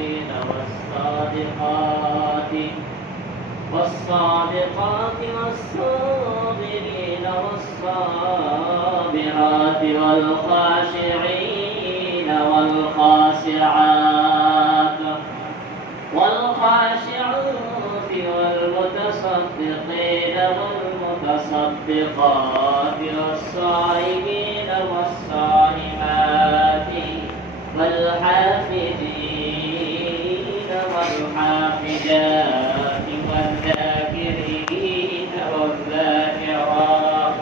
والصادقين والصادقات والصادقات والصابرين والصابرات والخاشعين والخاشعات والخاشعات والمتصدقين والمتصدقات والصائمين والصائمات والحافظين والحافظات والذاكرين والذاكرات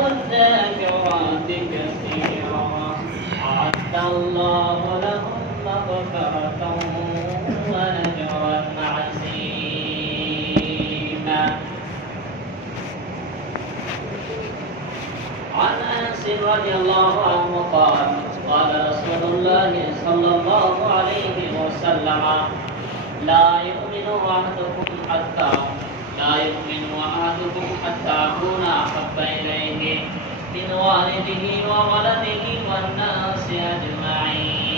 والذاكرات كثيرا أعد الله لهم مغفرة وأجرا عظيما. عن أنس رضي الله عنه قال قال رسول الله صلى الله عليه وسلم لا يؤمن أحدكم حتى أكون أحب إليه من والده وولده والناس أجمعين.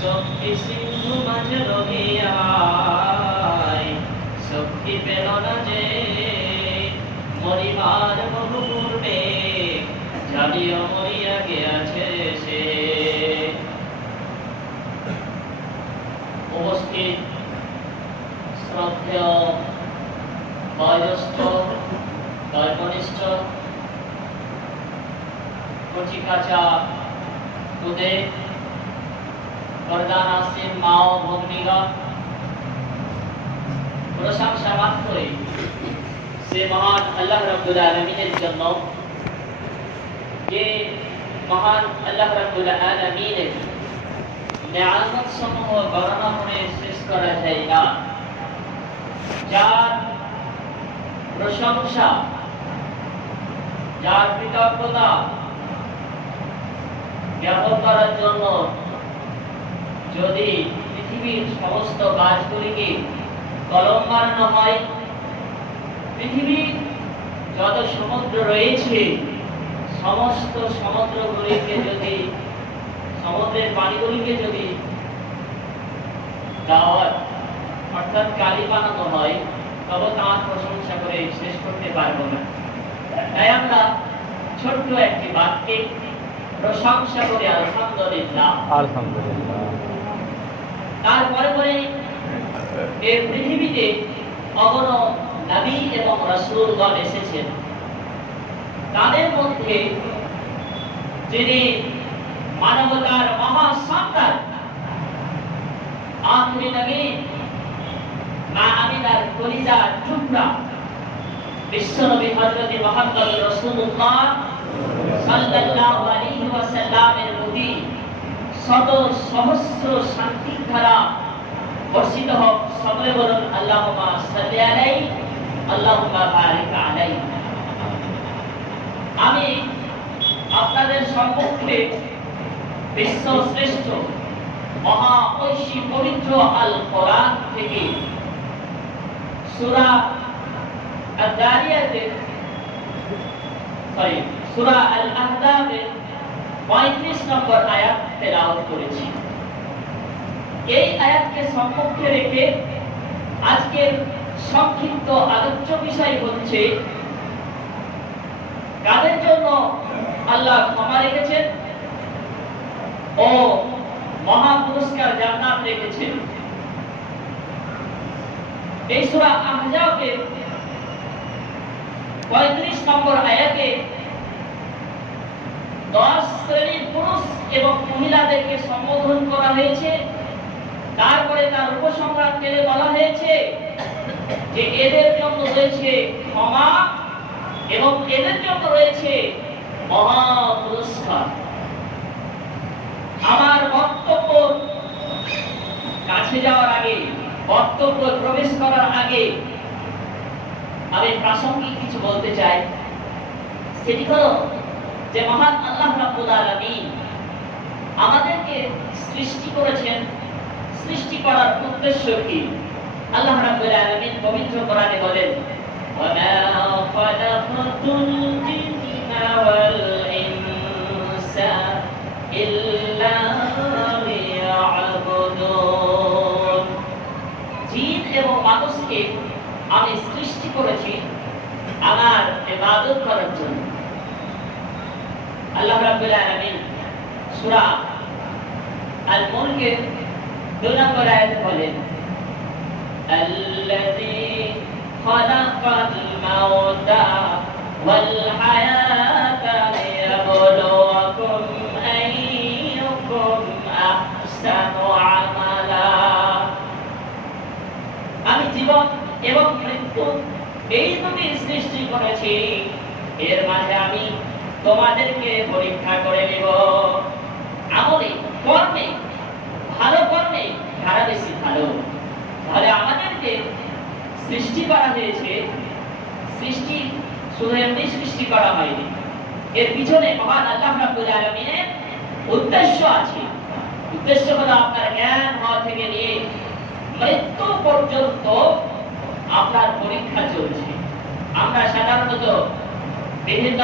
শক্তি সিন্ধু মাঝে রহিয়ায় শক্তি পেল না যে মরিবার বহু পূর্বে জানিও মরিয়া গিয়াছে সে। উপস্থিত শ্রদ্ধেয় বয়োজ্যেষ্ঠ কর্মনিষ্ঠ কচিকাচা তুদে বরদান আসিন মা ও ভগ্নীগণ, প্রশংসা মাত্রই সে মহান আল্লাহ রাব্বুল আলামিনের জন্য, যে মহান আল্লাহ রাব্বুল আলামিনের নিয়ামত সমূহ গণনা করে শেষ করা যায় না, যার প্রশংসা, যার কৃতজ্ঞতা জ্ঞাপন করার জন্য যদি পৃথিবীর সমস্ত গাছগুলিকে কলম মারানো হয়, পৃথিবীর যত সমুদ্র রয়েছে সমস্ত সমুদ্রগুলিকে যদি, সমুদ্রের পানিগুলিকে যদি দাওয়াত অর্থাৎ কালি বানানো হয়, তবে তার প্রশংসা করে শেষ করতে পারবো না। তাই আমরা ছোট্ট একটি বাক্যে প্রশংসা করি আলহামদুলিল্লাহ। আলহামদুলিল্লাহ। তারপরে পরে এই পৃথিবীতে অগণ নবী এবং রাসূলগণ এসেছেন, তাদের মধ্যে যিনি মানবতার মহাসন্তান আখিরি নবী মা আমিনার কলিজার টুকরা বিশ্বনবী হযরত মুহাম্মদ রাসূলুল্লাহ সাল্লাল্লাহু আলাইহি ওয়াসাল্লামের প্রতি শত সহস্র শান্তির ধারা বর্ষিত হোক। সকলে বলুন আল্লাহুম্মা সাল্লি আলাইহি আল্লাহুম্মা বারিক আলাইহি। আমি আপনাদের সম্মুখে বিশ্বশ্রেষ্ঠ মহা ঐশী পবিত্র আল কোরআন থেকে সূরা আদ-দারিয়াতের সূরা আল আহজাবের 35 নম্বর আয়াত তেলাওয়াত করেছি। এই আয়াতকে সম্মুখে রেখে আজকের সংক্ষিপ্ত আলোচ্য বিষয় হচ্ছে কাদের জন্য আল্লাহ ক্ষমা রেখেছেন ও মহা পুরস্কার জান্নাত রেখেছেন। এই সূরা আহজাবের 35 নম্বর আয়াতে 10 শ্রেণীর পুরুষ এবং মহিলাদেরকে সম্বোধন করা হয়েছে। তারপরে তার উপসংহার টেনে বলা হয়েছে যে এদের জন্য রয়েছে ক্ষমা এবং এদের জন্য রয়েছে মহা পুরস্কার। আমার বক্তব্য কাছে যাওয়ার আগে, বক্তব্য প্রবেশ করার আগে আমি প্রাসঙ্গিক কিছু বলতে চাই। সেটি হলো যে মহান আল্লাহ রাব্বুল আলামিন আমাদেরকে সৃষ্টি করেছেন। সৃষ্টি করার উদ্দেশ্য কি? আল্লাহ রাব্বুল আলামিন পবিত্র কোরআনে বলেন, ওয়ামা খালাকাতুল জিন্না ওয়াল ইনসা إلا ليعبدون জিন এবং মানুষকে আমি সৃষ্টি করেছি আমার ইবাদত করার জন্য। আল্লাহ রাব্বুল আলামিন সূরা আল মুলকের 2 নম্বর আয়াতে বলেন, আল্লাযী খালাকাল মাউতা ওয়াল হায়াতা লিয়াবলুয়াকুম আইয়ুকুম আহসানু আমালা। আমি জীবন এবং মৃত্যু এই দুটি সৃষ্টি করেছি, এর মাঝে আমি তোমাদেরকে পরীক্ষা করে নেব আমলে, কর্মে, ভালো কর্মে কারা বেশি ভালো। তাহলে আমাদেরকে সৃষ্টি করা হয়েছে, সৃষ্টি শুধু এমনি সৃষ্টি করা হয়নি, এর পিছনে মহান আল্লাহ রাব্বুল আলামিনের উদ্দেশ্য আছে। উদ্দেশ্য হলো আপনার জ্ঞান হওয়া থেকে নিয়ে মৃত্যু পর্যন্ত আপনার পরীক্ষা চলছে। আমরা সাধারণত বিভিন্ন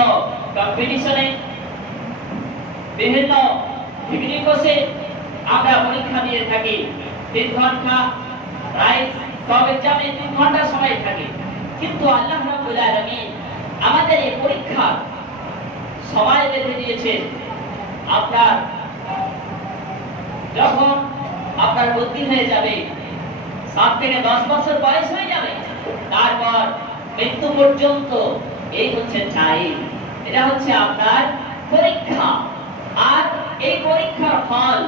কম্পিটিশনে, বিভিন্ন ডিগ্রি কোর্সে আমরা পরীক্ষা দিয়ে থাকি। 3 ঘন্টা প্রায় সব এক্সামে 3 ঘন্টা সময় থাকে, কিন্তু আল্লাহ রাব্বুল আলামিন আমাদের এই পরীক্ষার সময় বেঁধে দিয়েছেন। আপনার যখন আপনার বুদ্ধি হয়ে যাবে, 7 থেকে 10 বছর বয়স হয়ে যাবে, তারপর মৃত্যু পর্যন্ত এই হচ্ছে টাইম, এটা হচ্ছে আপনার পরীক্ষা। আর এই পরীক্ষার ফল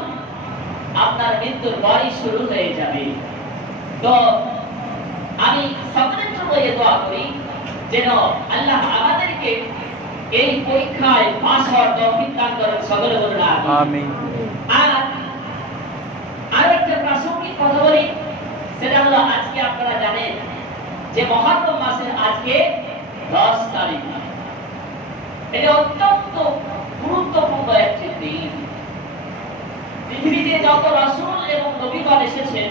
আপনার মৃত্যুর পরই শুরু হয়ে যাবে। তো আমি সকলের জন্য দোয়া করি যেন আল্লাহ আমাদেরকে এই পরীক্ষায় পাস হওয়ার তৌফিক দান করেন। সকলে বলুন আমিন। আর একটা প্রাসঙ্গিক কথা বলি, সেটা হলো আজকে আপনারা জানেন যে মুহররম মাসের আজকে 10 তারিখ। এটা অত্যন্ত গুরুত্বপূর্ণ একটি দিন। পৃথিবীতে যত রাসূল এবং নবীগণ এসেছেন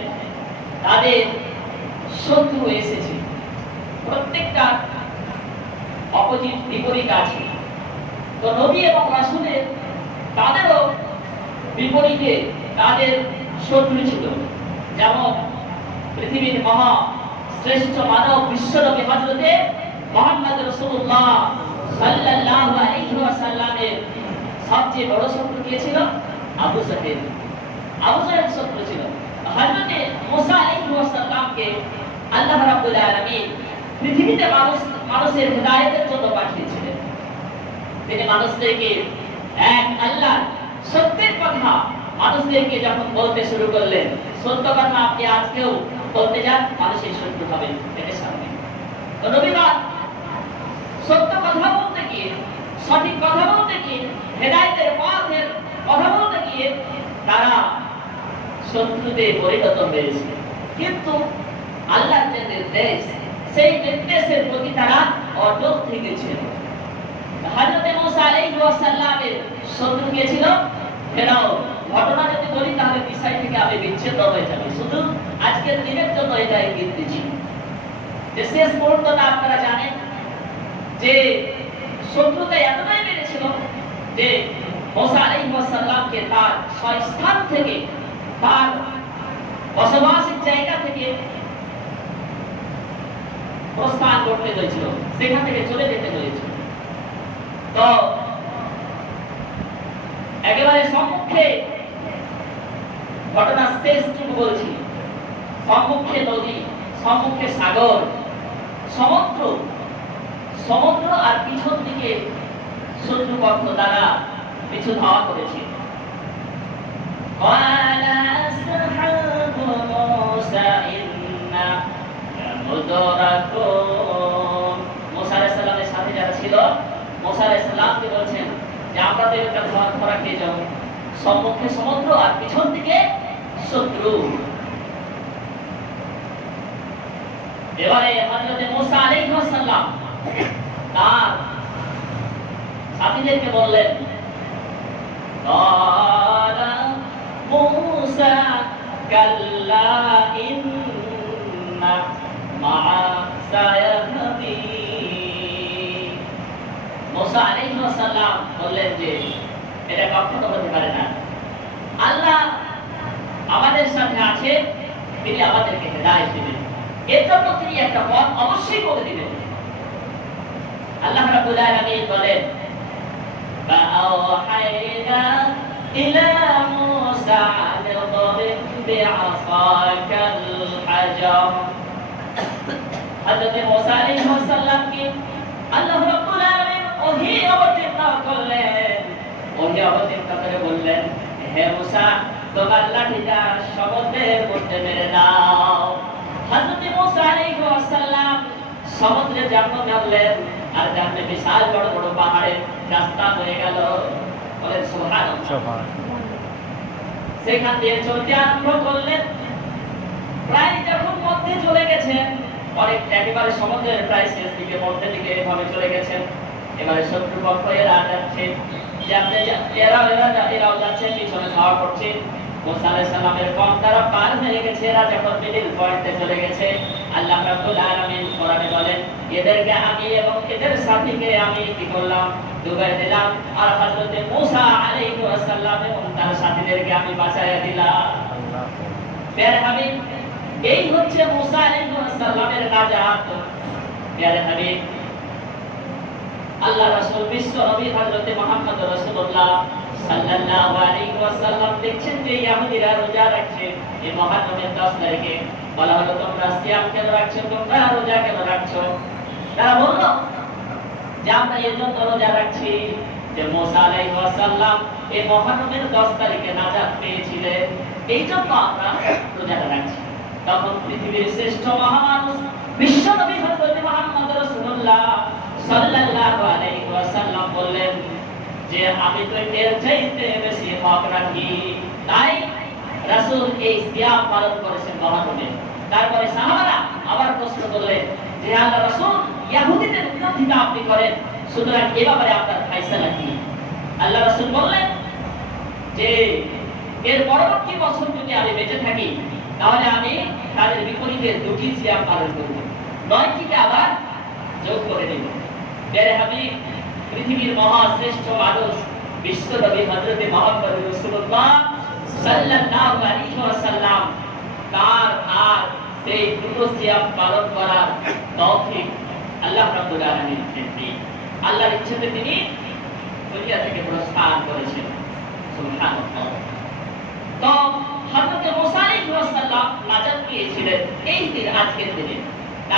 তাদের শত্রু এসেছে, প্রত্যেকটা অপোজিট বিপরীত আছে। তো নবী এবং রাসূলের তাদেরও বিপরীতে তাদের শত্রু ছিল। যেমন পৃথিবীর মহা শ্রেষ্ঠ মানব বিশ্বনবী হযরতে মুহাম্মদ রাসূলুল্লাহ সাল্লাল্লাহু আলাইহি ওয়াসাল্লামের সবচেয়ে বড় শত্রু কে ছিল? আবু জাহেল। আবু জাহেল শত্রু ছিল। হযরতে মুসা আলাইহিস সালামকে আল্লাহ রাব্বুল আলামিন পৃথিবীতে মানুষের হিদায়াতের জন্য পাঠিয়েছিলেন। তিনি মানুষদেরকে এক আল্লাহ সত্যের কথা মানুষদেরকে যখন বলতে শুরু করলেন, সত্য কথা আপনি আজকেও বলতে যান, মানুষের শত্রু হবে, এটা স্বাভাবিক। তো নবীগণ সত্য কথা বলতে গিয়ে, সঠিক কথা বলতে গিয়ে, হেদায়েতের পথের কথা বলতে গিয়ে তারা শত্রুতে পরিণত হয়েছে। কিন্তু আল্লাহর যে নির্দেশ, সেই নির্দেশের প্রতি তারা অটল থেকেছিল। হযরত মুসা আলাইহিস সালামের শত্রু কে ছিল? ফেরাও। ঘটনা যদি বলি তাহলে বিষয় থেকে আমি বিচ্ছিন্ন হয়ে যাবে। শুধু আজকের দিনের জন্য এটাই বলতেছি যে শেষ মুহূর্তটা আপনারা জানেন যে শত্রুতা এতটাই বেড়েছিল যে মুসা আলাইহিস সালামকে তার স্থান থেকে, তার বসবাসের জায়গা থেকে প্রস্থান করতে হয়েছিল, সেখান থেকে চলে যেতে হয়েছিল। তো একেবারে সম্মুখে ঘটনা শেষটুকু বলছি, সম্মুখে নদী, সম্মুখে সাগর, সমুদ্র আর পিছন দিকে শত্রুপক্ষ দ্বারা পিছু ধাওয়া করেছে। মুসা আলাইহিস সালামের সাথে যারা ছিল, মুসা আলাইহিস সালামকে বলছেন যে আমরা তো একটা ধরা খেয়ে যাবো, সম্মুখে সমুদ্র আর পিছন দিকে শত্রু। এবারে হযরত মুসা আলাইহিস সালাম তার সাথীদেরকে বললেন, মুসা কাল্লা ইন্না মা'a সায়াহদিন। মুসা আলাইহিস সালাম বললেন যে এটা কখনো হতে পারে না। আল্লাহ আমাদের সাথে আছে, তিনি আমাদেরকে হেদায়েত দিবেন, এর জন্য তিনি একটা পথ অবশ্যই করে দিবেন। আল্লাহ রাব্বুল আলামিন বলেন, فأوحينا إلى موسى أن اضرب بعصاك الحجر। হযরত মুসা আলাইহিস সালামকে আল্লাহ রাব্বুল আলামিন ওহী অবতীর্ণ করলেন। ওহী অবতীর্ণ করে বললেন, হে মুসা, তোমার লাঠিটা সমুদ্রের মধ্যে মেরে দাও। হযরত মুসা আলাইহিস সালাম সমুদ্রে ঝাঁপ মারলেন, আর সামনে বিশাল বড় বড় পাহাড়ের রাস্তা হয়ে গেল। বলেন সুবহানাল্লাহ। সেখান দিয়ে চলতে আরম্ভ করলেন। প্রায় যখন মধ্যে চলে গেছেন, অনেক একেবারে সমুদ্রের প্রায় শেষ দিকে, মধ্যে দিকে এভাবে চলে গেছেন। এবারে শত্রুপক্ষ এরা যাচ্ছে, এরাও যাচ্ছে, পিছনে ধাওয়া করছে। মুসা আলাইহিস সালামের কম তারা পার হয়ে গেছে, এরা যখন মিডল পয়েন্টে চলে গেছে, আল্লাহ রাব্বুল আলামিন কোরআনে বলেন, এদেরকে আমি এবং এদের সাথীকে আমি কি করলাম, ডুবাই দিলাম, আর হযরত মুসা আলাইহিস সালাম এবং তার সাথীদেরকে আমি বাঁচাইয়া দিলাম। প্যারে হাবিব, এই হচ্ছে মুসা আলাইহিস সালামের নাজাত। প্যারে হাবিব, আল্লাহ রাসূল বিশ্ব নবী হযরত মুহাম্মদ রাসূলুল্লাহ সাল্লাল্লাহু আলাইহি ওয়াসাল্লাম দেখছেন যে ইহুদিরা রোজা রাখছে। এই মুহররমের 10 তারিখে বলা হলো, তোমরা সিয়াম কেন রাখছো, তোমরা রোজা কেন রাখছো? তারা বলল যে আমরা এর জন্য রোজা রাখছি যে মুসা আলাইহিস সালাম এই মুহররমের 10 তারিখে নাজাত পেয়েছিলেন, এই জন্য আমরা রোজাটা রাখছি। তখন পৃথিবীর শ্রেষ্ঠ মহামানব বিশ্ব নবী হযরত মুহাম্মদ রাসূলুল্লাহ সাল্লাল্লাহু আলাইহি ওয়াসাল্লাম বললেন যে আমি তো এর চাইতে বেশি হক রাখি। তাই রাসূল এই সিয়াম পালন করেছেন মহরমে। তারপরে সাহাবারা আবার প্রশ্ন করলেন যে আল্লাহ রাসূল, ইহুদিদের বিরোধিতা আপনি করেন, সুতরাং এই ব্যাপারে আপনার ফয়সালা কি? আল্লাহ রাসূল বললেন যে এর পরবর্তী বছর যদি আমি বেঁচে থাকি, তাহলে আমি তাদের বিপরীতে দুটি সিয়াম পালন করব, 9টিকে আবার যোগ করে দেব। প্যারে হাবিব, পৃথিবীর মহাশ্রেষ্ঠ মানুষ বিশ্ব নবী হযরত মুহাম্মদ রাসূলুল্লাহ সাল্লাল্লাহু আলাইহি ওয়াসাল্লাম তার আর সেই দুটো সিয়াম পালন করার তৌফিক আল্লাহ রাব্বুল আলামিন দিয়েছেন। আল্লাহর ইচ্ছাতে তিনি দুনিয়া থেকে প্রস্থান করেছেন। সুবহানাল্লাহ। তো হযরত মুসা আলাইহিস সালাম নাজাত পেয়েছিলেন এই দিন, আজকের দিনে।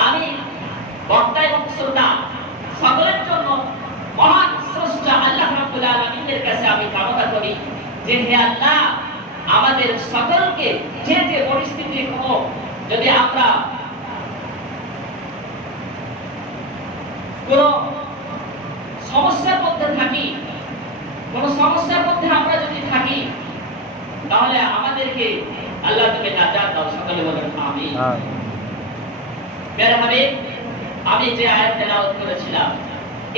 আমি বক্তা এবং শ্রোতা সকলের জন্য মহান স্রষ্টা আল্লাহ রাব্বুল আলামিনের কাছে আমি কামনা করি যে হে আল্লাহ, আমাদের সকলকে যে যে পরিস্থিতি হোক, যদি আমরা কোন সমস্যার মধ্যে থাকি, কোন সমস্যার মধ্যে আমরা যদি থাকি, তাহলে আমাদেরকে আল্লাহ তুমি নাজাত দাও। সকলে বলেন আমিন। প্যারে হাবিব, আমি যে আয়াত তেলাওয়াত করেছিলাম,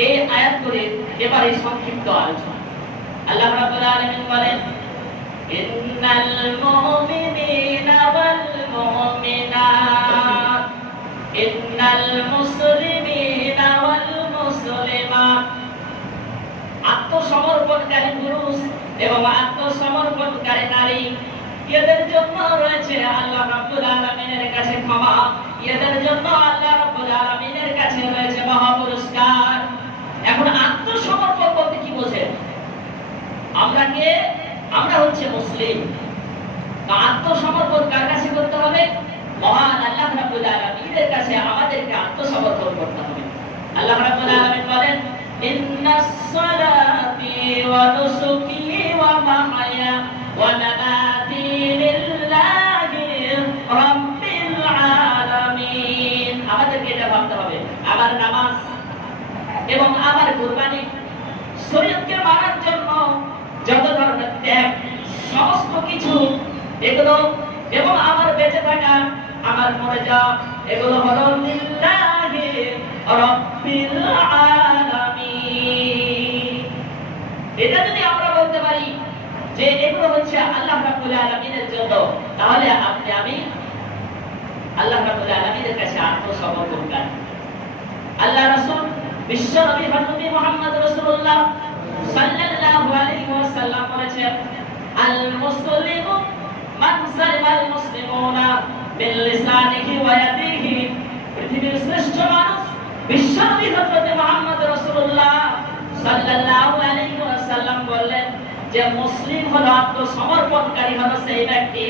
এই আয়াত করে এবারে সংক্ষিপ্ত আলোচনা। আল্লাহ রাব্বুল আলামিন বলেন, ইন্নাল মুমিনিনা ওয়াল মুমিনাত, ইন্নাল মুসলিমিনা ওয়াল মুসলিমাত। আত্মসমর্পণকারী পুরুষ এবং আত্মসমর্পণকারী নারী, এদের জন্য রয়েছে আল্লাহ রাব্বুল আলামিনের কাছে ক্ষমা, এদের জন্য আল্লাহ রাব্বুল আলামিনের কাছে রয়েছে মহা পুরস্কার। এখন আত্মসমর্পণ বলতে কি বোঝেন? আমরা হচ্ছে মুসলিম। আত্মসমর্পণ কার কাছে করতে হবে? মহান আল্লাহ রাব্বুল আলামিনের কাছে আমাদেরকে আত্মসমর্পণ করতে হবে। আল্লাহ রাব্বুল আলামিন বলেন, ইন্নাস সালাতি ওয়া নুসুকি ওয়া মাহইয়া ওয়া মামাতি লিল্লাহি রাব্বিল আলামিন। আমাদেরকে এটা ভাবতে হবে, আমার নামাজ এবং আমার কুরবানি শরীয়তকে মানার জন্য যত ধরনের ত্যাগ, সমস্ত কিছু এগুলো, এবং আমার বেঁচে থাকা, আমার মরে যাওয়া, এগুলো হলো লিল্লাহি রাব্বিল আলামিন। এটা যদি আমরা বলতে পারি যে এগুলো হচ্ছে আল্লাহ রাব্বুল আলামিনের জন্য, তাহলে আমি আল্লাহ রাব্বুল আলামিনের কাছে আত্মসমর্পণ করি। আল্লাহ রাসূল বিশ্ব নবী হযরত মুহাম্মদ রাসূলুল্লাহ সাল্লাল্লাহু আলাইহি ওয়াসাল্লাম বলেছেন, আল মুসলিমু মান সালিমাল মুসলিমুনা মিন লিসানিহি ওয়া ইয়াদিহি। পৃথিবীর শ্রেষ্ঠ মানুষ বিশ্বনবী হযরত মুহাম্মদ রাসূলুল্লাহ সাল্লাল্লাহু আলাইহি ওয়াসাল্লাম বললেন যে মুসলিম হলো, আত্মসমর্পণকারী হলো সেই ব্যক্তি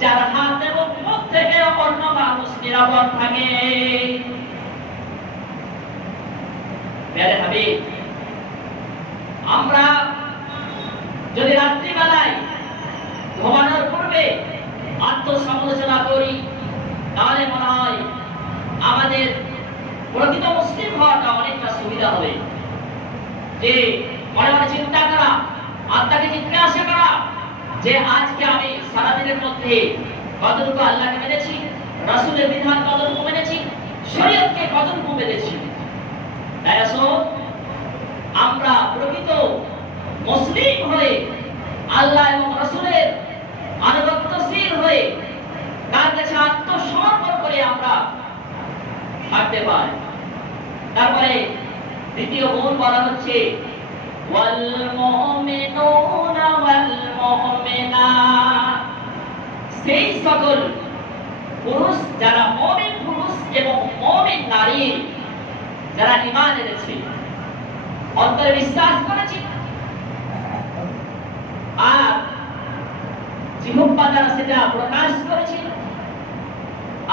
যার হাত এবং মুখ থেকে অন্য মানুষ নিরাপদ থাকে। প্যারে হাবিব, আমরা যদি রাত্রিবেলায় ঘুমানোর পূর্বে আত্মসমালোচনা করি তাহলে মনে হয় আমাদের প্রকৃত মুসলিম হওয়াটা অনেকটা সুবিধা হবে। যে মনে মনে চিন্তা করা, আত্মাকে জিজ্ঞাসা করা যে আজকে আমি সারাদিনের মধ্যে কতটুকু আল্লাহকে মেনেছি, রাসূলের বিধান কতটুকু মেনেছি, শরীয়তকে কতটুকু মেনেছি। তাই আসুন আমরা প্রকৃত মুসলিম হয়ে আল্লাহ এবং রাসূলের আনুগত্যশীল হয়ে তার কাছে আত্মসমর্পণ করে আমরা থাকতে পারি। তারপরে দ্বিতীয় গুণ বলা হচ্ছে ওয়াল মুমিনুনা ওয়াল মুমিনাত, সেই সকল পুরুষ যারা মুমিন পুরুষ এবং মুমিন নারী যারা ঈমান এনেছে, অন্তরে বিশ্বাস করেছে আর জিহ্বা দ্বারা সেটা প্রকাশ করেছে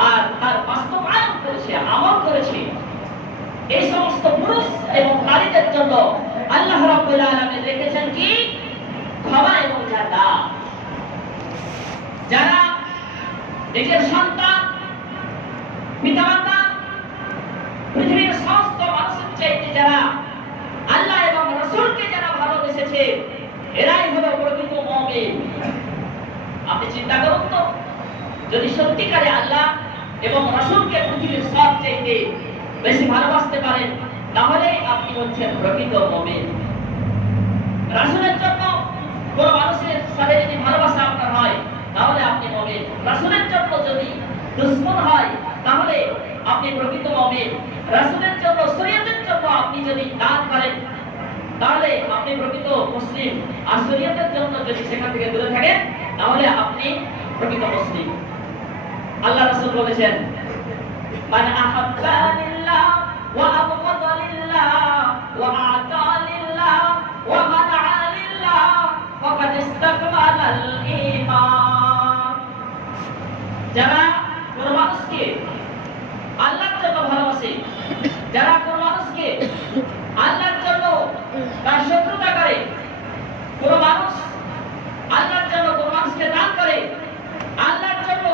আর তার বাস্তবায়ন করেছে, আমল করেছে, এই সমস্ত পুরুষ এবং নারীদের জন্য আল্লাহ রাব্বুল আলামিন রেখেছেন কি? ক্ষমা এবং জান্নাত। যারা নিজের সন্তান, পিতামাতা, পৃথিবীর সমস্ত মানুষের চাইতে যারা আল্লাহ এবং রাসূলকে যারা ভালোবেসেছে, এরাই হলো প্রকৃত মুমিন। আপনি চিন্তা করুন তো, যদি সত্যিকারে আল্লাহ এবং রাসূলকে পৃথিবীর সব চাইতে বেশি ভালোবাসতে পারেন তাহলে আপনি হচ্ছেন প্রকৃত মুমিন। রাসূলের জন্য কোন মানুষের সাথে যদি ভালোবাসা আপনার হয় তাহলে আপনি মুমিন। রাসূলের জন্য যদি দুশমন হয় তাহলে আপনি প্রকৃত মুমিন। রাসূলের জন্য, শরীয়তের জন্য আপনি যদি দান করেন তাহলে আপনি প্রকৃত মুসলিম। আর শরীয়তের জন্য যদি সেখান থেকে দূরে থাকেন তাহলে আপনি প্রকৃত মুসলিম। আল্লাহ রাসূল বলেছেন, মান আহাব্বা লিল্লাহ ওয়া আবগাদা লিল্লাহ ওয়া আতা লিল্লাহ ওয়া মানআ লিল্লাহ ফাকাদ ইসতাকমালাল ঈমান। যারা কোন মানুষকে আল্লাহর জন্য ভালোবাসে, যারা কোন মানুষকে আল্লাহর জন্য তার শত্রুতা করে, কোন মানুষ আল্লাহর জন্য কোন মানুষকে দান করে, আল্লাহর জন্য,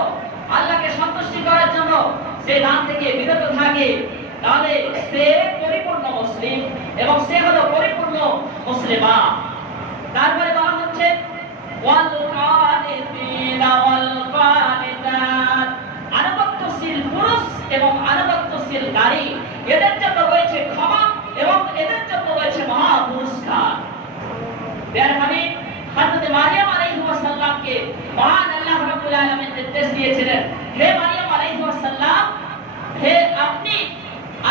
আল্লাহকে সন্তুষ্টি করার জন্য সে দান থেকে বিরত থাকে, তাহলে সে পরিপূর্ণ মুসলিম এবং সে হলো পরিপূর্ণ মুসলিমা। তারপরে বলা হচ্ছে ওয়াল কানিতিনা ওয়াল কানিতাত, আনুগত্যশীল পুরুষ এবং আনুগত্যশীল নারী, এদের জন্য রয়েছে ক্ষমা এবং এদের জন্য রয়েছে মহা পুরস্কার। প্যারে হাবিব, হযরত মারিয়াম আলাইহিস সালামকে মহান আল্লাহ রাব্বুল আলামিন নির্দেশ দিয়েছিলেন, হে মারিয়াম আলাইহিস সালাম, হে আপনি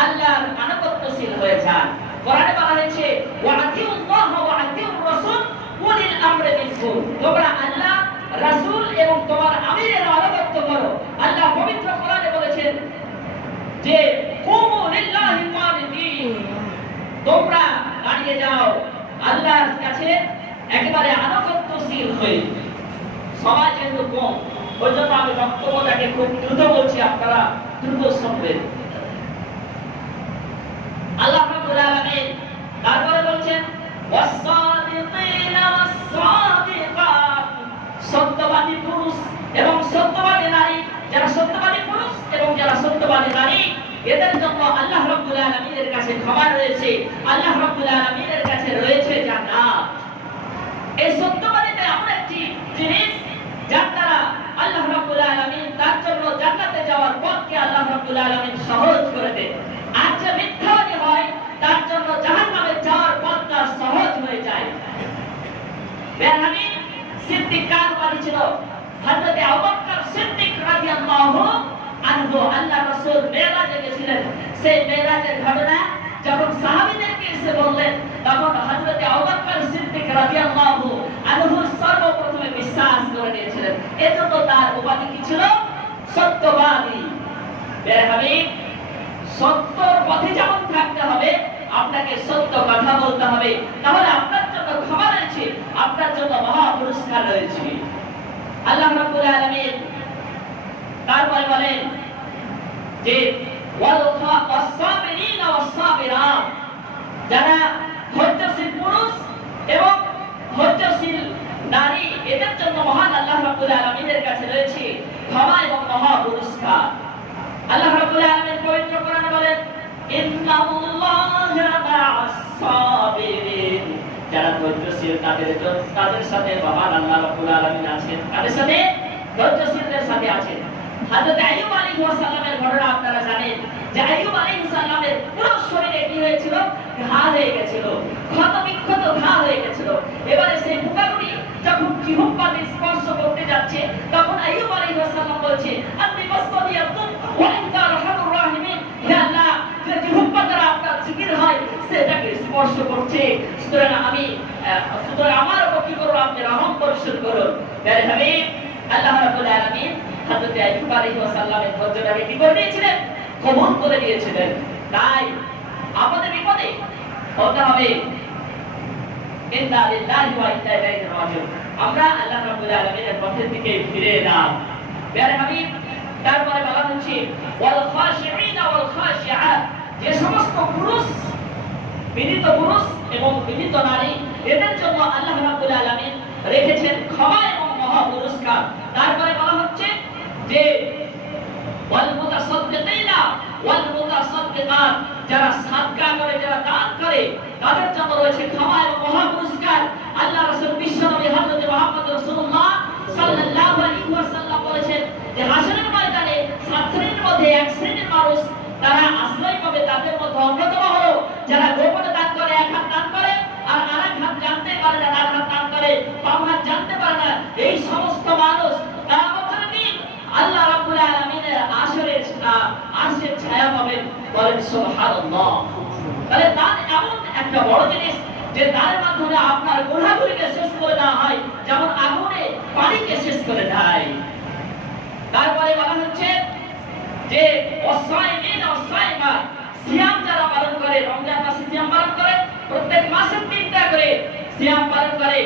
আল্লাহর আনুগত্যশীল হয়ে যান। কোরআনে বলা হয়েছে ওয়া আতিউল্লাহ ওয়া আতিউর রাসূল উলিল আমরি মিনকুম, তোমরা আল্লাহ, রাসূল এবং তোমার আমিরের আনুগত্য করো। আল্লাহ পবিত্র কোরআনে বলেছেন যে কুমু লিল্লাহি কানিতিন, তোমরা দাঁড়িয়ে যাও আল্লাহর কাছে একেবারে আনুগত্যশীল হয়ে। সবাই যেহেতু কম, ওই জন্য আমি বক্তব্যটাকে খুব দ্রুত বলছি, আপনারা দ্রুত শুনবেন। আল্লাহ রাব্বুল আলামিন তারপরে বলছেন ওয়াস-সাদিকিনা ওয়াস-সাদিকাত, সত্যবাদী পুরুষ এবং সত্যবাদী নারী, যারা সত্যবাদী পুরুষ এবং যারা সত্যবাদী নারী, এদের জন্য আল্লাহ রাব্বুল আলামিনের কাছে ক্ষমা রয়েছে, আল্লাহ রাব্বুল আলামিনের কাছে রয়েছে জান্নাত। এই সত্যবাদীতে এমন একটি জিনিস যার দ্বারা আল্লাহ রাব্বুল আলামিন তার জন্য জান্নাতে যাওয়ার পথকে আল্লাহ রাব্বুল আলামিন সহজ করে দেন। আর যে মিথ্যাবাদী হয় তার জন্য জাহান্নামে যাওয়ার পথটা সহজ হয়ে যায়। বেরহামিন সিদ্দিক কারবালি ছিল, হযরত আবু বকর সিদ্দিক রাদিয়াল্লাহু আনহু, আল্লাহ রাসূল মেরাজে গেছিলেন। সেই মেরাজের ঘটনা যখন সাহাবীদেরকে এসে বললেন তখন হযরত আবু বকর সিদ্দিক রাদিয়াল্লাহু আনহু সর্বপ্রথমে বিশ্বাস করে নিয়েছিলেন। এজন্য তার উপাধি কি ছিল? সত্যবাদী। বের হাবিব, সত্যর পথে যেমন থাকতে হবে, আপনাকে সত্য কথা বলতে হবে, তাহলে আপনার জন্য ক্ষমা রয়েছে, আপনার জন্য মহা পুরস্কার রয়েছে। আল্লাহ রাব্বুল আলামিন তারপরে বলেন যে ওয়াস-সাবিরিনা ওয়াস-সাবিরাত, যারা ধৈর্যশীল পুরুষ এবং ধৈর্যশীল নারী, এদের জন্য মহান আল্লাহ রাব্বুল আলামিনের কাছে রয়েছে ক্ষমা এবং মহা পুরস্কার। আল্লাহ রাব্বুল আলামিন পবিত্র কোরআনে বলেন ইন্নাল্লাহা মা'আস-সাবিরিন, যারা ধৈর্যশীল তাদের সাথে মহান আল্লাহ রাব্বুল আলামিন আছেন। তাদের সাথে? ধৈর্যশীলদের সাথে আছেন। হযরত আইয়ুব আলাইহিস সালামের ঘটনা আপনারা জানেন যে আইয়ুব আলাইহিস সালামের পুরো শরীরে কি হয়েছিল? ঘা হয়ে গেছিল, ক্ষতবিক্ষত ঘা হয়ে গেছিল। এবারে সেই পোকাগুলি যখন জিহ্বাকে স্পর্শ করতে যাচ্ছে, তখন আইয়ুব আলাইহিস সালাম বলছে আন্নি বাসতাদিয়াতুন ওয়া আনতা আরহামুর রাহিমিন, হে আল্লাহ, যে জিহ্বা দ্বারা আপনার জিকির হয় সেটাকে স্পর্শ করছে, সুতরাং আমার উপর কি করুন, আপনি রহম পরিশোধ করুন। তাই হাবিব, আল্লাহ রাব্বুল আলামিন হযরত আইয়ুব আলাইহিস সালামের ধৈর্যটাকে কি করে দিয়েছিলেন? কবুল করে দিয়েছিলেন। তাই আমাদের বিপদে হতে হবে ইন্না লিল্লাহি ওয়া ইন্না ইলাইহি রাজিউন, আমরা আল্লাহ রাব্বুল আলামিনের পথের দিকে ফিরে এলাম। প্রিয় হাবিব, তারপরে বলা হচ্ছে ওয়াল খাশিঈনা ওয়াল খাশিআত, যে সমস্ত পুরুষ, বিনীত পুরুষ এবং বিনীত নারী, এদের জন্য আল্লাহ রাব্বুল আলামিন রেখেছেন ক্ষমা এবং মহা পুরস্কার। তারপরে বলা হচ্ছে যে ওয়াল মুতাসাদ্দিকিনা ওয়াল মুতাসাদ্দিকাত, যারা সাদকা করে, যারা দান করে, তাদের জন্য রয়েছে ক্ষমা এবং মহা পুরস্কার। আল্লাহ রাসূল বিশ্বনবী হযরত মুহাম্মদ রাসূলুল্লাহ সাল্লাল্লাহু আলাইহি ওয়াসাল্লাম বলেছেন যে হাসরের ময়দানে 7 শ্রেণীর মধ্যে এক শ্রেণীর মানুষ তারা আশ্রয় পাবে। তাদের মধ্যে অন্যতম হলো যারা গোপনে দান করে, এক হাত দান করে আর আরেক হাত জানতে পারে না, ডান হাত দান করে, বাম হাত জানতে পারে না। এই সমস্ত মানুষ কিয়ামতের দিন আল্লাহ রাব্বুল আলামিনের আরশের ছায়া পাবেন। বলেন সুবহানাল্লাহ। তাহলে দান এমন একটা বড় জিনিস যে দানের মাধ্যমে আপনার গুনাহগুলিকে শেষ করে দেওয়া হয়, যেমন আগুনে পানিকে শেষ করে দেয়। তারপরে বলা হচ্ছে যে ওয়াসাইমিন ওয়াসাইমাত, সিয়াম যারা পালন করে, রমজান মাসে সিয়াম পালন করে, প্রত্যেক মাসে 3টা করে সিয়াম পালন করে,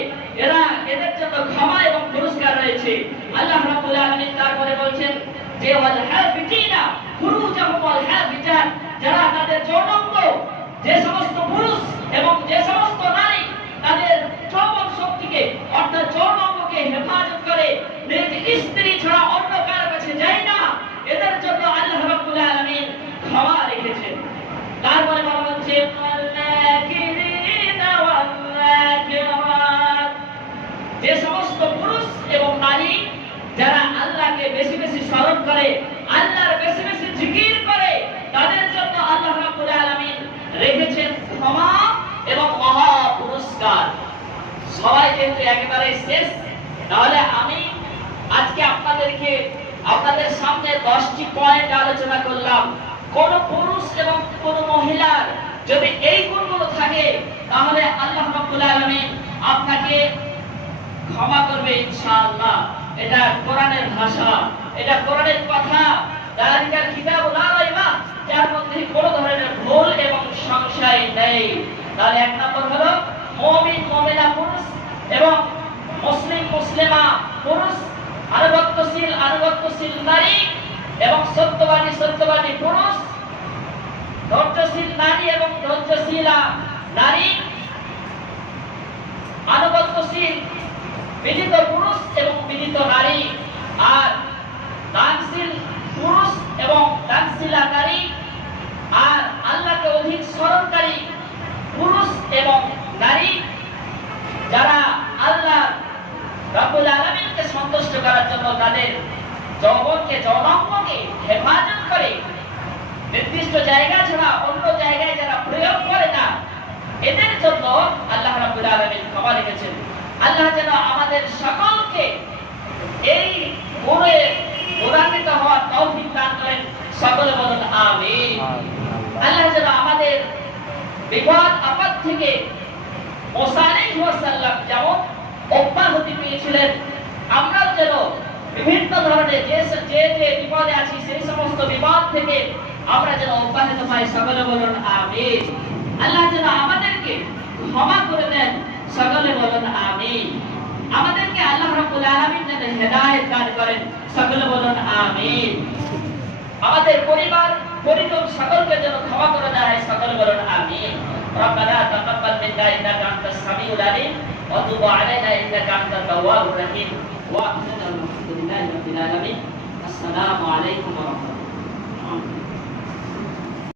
এদের জন্য ক্ষমা এবং পুরস্কার রয়েছে। আল্লাহ রাব্বুল আলামিন তারপরে বলছেন যে ওয়াল হাফিজিনা ফুরুজাহুম ওয়াল হাফিজাত, যারা তাদের যৌনাঙ্গ, যে সমস্ত পুরুষ এবং যে সমস্ত নারী তাদের যৌন শক্তিকে অর্থাৎ যৌনাঙ্গকে হেফাজত করে, নিজ স্ত্রী ছাড়া অন্য কারো কাছে যায় না, এদের জন্য আল্লাহ রাব্বুল আলামিন ক্ষমা রেখেছেন। তারপরে বলা হচ্ছে যে সমস্ত পুরুষ এবং নারী যারা আল্লাহকে বেশি বেশি স্মরণ করে, আল্লাহর বেশি বেশি জিকির করে, তাদের জন্য আল্লাহ রাব্বুল আলামিন রেখেছেন ক্ষমা এবং মহা পুরস্কার। সবাই যেহেতু একেবারে শেষ, তাহলে আমি আজকে আপনাদের সামনে 10টি পয়েন্ট আলোচনা করলাম। কোন পুরুষ এবং কোন মহিলার যদি এই গুণগুলো থাকে, তাহলে আল্লাহ রাব্বুল আলামিন আপনাকে ক্ষমা করবে ইনশাআল্লাহ। এটা কোরআনের ভাষা, এটা কোরআনের কথা। যালিকাল কিতাবু লা রাইবা, যার মধ্যে কোনো ধরনের ভুল এবং সংশয় নেই। তাহলে 1 নম্বর হলো মুমিন মুমিনা পুরুষ এবং মুসলিম মুসলিমা পুরুষ, আনুগত্যশীল নারী এবং সত্যবাদী পুরুষ, ধৈর্যশীল নারী এবং ধৈর্যশীলা নারী, আনুগত্যশীল বিনীত পুরুষ এবং বিনীত নারী, আর দানশীল পুরুষ এবং দানশীলা নারী, আর আল্লাহকে অধিক স্মরণকারী পুরুষ এবং নারী, যারা আল্লাহ রাব্বুল আলামিনকে সন্তুষ্ট করার জন্য তাদের যৌনাঙ্গকে হেফাজত করে, নির্দিষ্ট জায়গা ছাড়া অন্য জায়গায় যারা প্রয়োগ করে না, এদের জন্য আল্লাহ রাব্বুল আলামিন ক্ষমা রেখেছেন। আল্লাহ যেন আমাদের সকলকে এই গুণে গুণান্বিত হওয়ার তৌফিক দান করেন। সকলে বলুন আমিন। আল্লাহ যেন আমাদের থেকে মুসা আলাইহিস সালাম যেমন অব্যাহতি পেয়েছিলেন, আমরাও যেন বিভিন্ন ধরনের যে বিপদে আছি সেই সমস্ত বিপদ থেকে আমরা যেন অব্যাহত পাই। সকলে বলুন আমিন। আল্লাহ যেন আমাদেরকে ক্ষমা করে দেন, সকলে বলুন আমিন। আমাদেরকে আল্লাহ রাব্বুল আলামিন যেন হেদায়েত দান করেন, সকলে বলুন আমিন। আমাদের পরিবার পরিজন সকলকে যেন ক্ষমা করে দেয়, সকলে বলুন আমিন। রব্বানা তাকাব্বাল মিন্না ইন্নাকা আনতাস সামিউল আলিম ওয়া তুব আলাইনা ইন্নাকা আনতাত তাওয়াবুর রহিম ওয়া আখিরু আলহামদুলিল্লাহি রাব্বিল আলামিন। আসসালামু আলাইকুম ওয়া রাহমাতুল্লাহ।